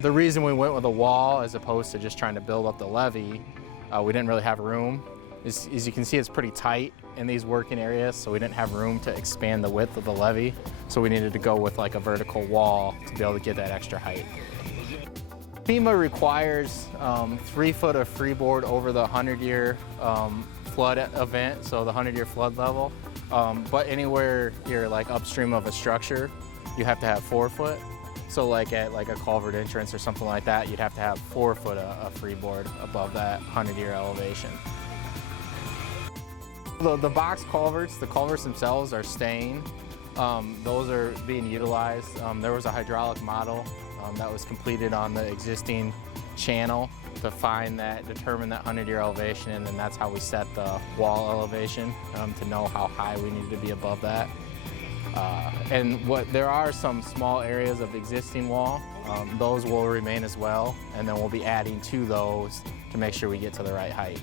The reason we went with a wall as opposed to just trying to build up the levee, we didn't really have room. As you can see, it's pretty tight in these working areas, so we didn't have room to expand the width of the levee. So we needed to go with like a vertical wall to be able to get that extra height. FEMA requires 3 foot of freeboard over the 100-year flood event, so the 100-year flood level. But anywhere you're like upstream of a structure, you have to have 4 foot. So like at like a culvert entrance or something like that, you'd have to have 4 foot of freeboard above that 100-year elevation. The box culverts, the culverts themselves are staying. Those are being utilized. There was a hydraulic model that was completed on the existing channel to determine that 100-year elevation, and then that's how we set the wall elevation to know how high we needed to be above that. There are some small areas of existing wall. Those will remain as well, and then we'll be adding to those to make sure we get to the right height.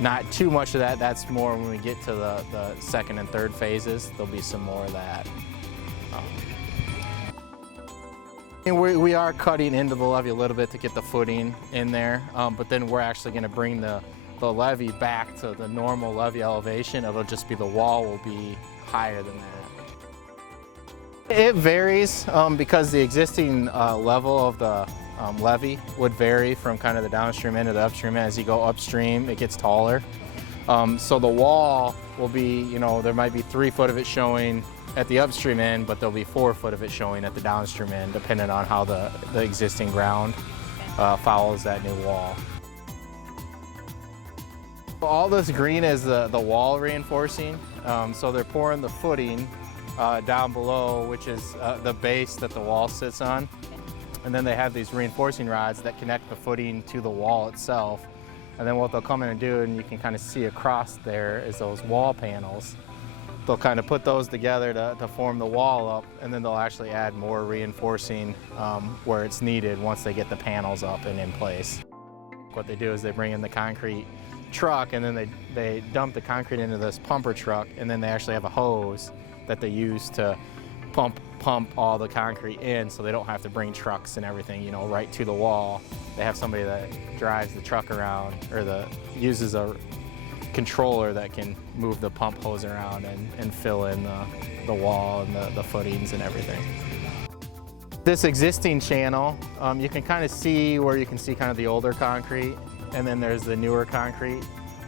Not too much of that, that's more when we get to the second and third phases, there'll be some more of that. We are cutting into the levee a little bit to get the footing in there, but then we're actually going to bring the levee back to the normal levee elevation. It'll just be the wall will be higher than that. It varies because the existing level of the levee would vary from kind of the downstream end to the upstream end. As you go upstream, it gets taller. So the wall will be, there might be 3 foot of it showing at the upstream end, but there'll be 4 foot of it showing at the downstream end, depending on how the existing ground follows that new wall. All this green is the wall reinforcing. So they're pouring the footing down below, which is the base that the wall sits on. And then they have these reinforcing rods that connect the footing to the wall itself. And then what they'll come in and do, and you can kind of see across there, is those wall panels. They'll kind of put those together to form the wall up, and then they'll actually add more reinforcing where it's needed once they get the panels up and in place. What they do is they bring in the concrete truck, and then they dump the concrete into this pumper truck, and then they actually have a hose that they use to pump all the concrete in, so they don't have to bring trucks and everything, right to the wall. They have somebody that drives the truck around, or uses a controller that can move the pump hose around and fill in the wall and the footings and everything. This existing channel, you can kind of see where you can see kind of the older concrete, and then there's the newer concrete.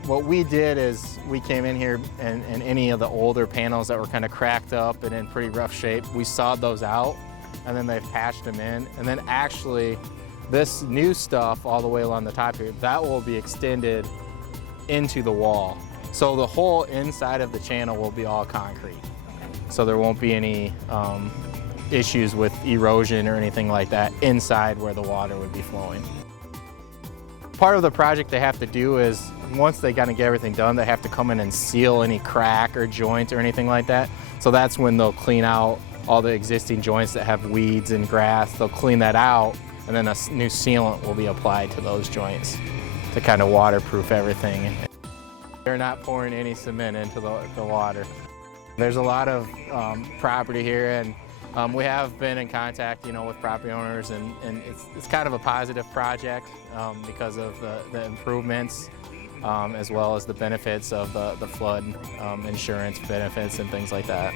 What we did is we came in here and any of the older panels that were kind of cracked up and in pretty rough shape, we sawed those out, and then they've patched them in. And then actually this new stuff all the way along the top here, that will be extended into the wall. So the whole inside of the channel will be all concrete. So there won't be any issues with erosion or anything like that inside where the water would be flowing. Part of the project they have to do is, once they kind of get everything done, they have to come in and seal any crack or joint or anything like that. So that's when they'll clean out all the existing joints that have weeds and grass. They'll clean that out, and then a new sealant will be applied to those joints to kind of waterproof everything. They're not pouring any cement into the water. There's a lot of property here, and we have been in contact, with property owners, and it's kind of a positive project because of the improvements, as well as the benefits of the flood insurance benefits and things like that.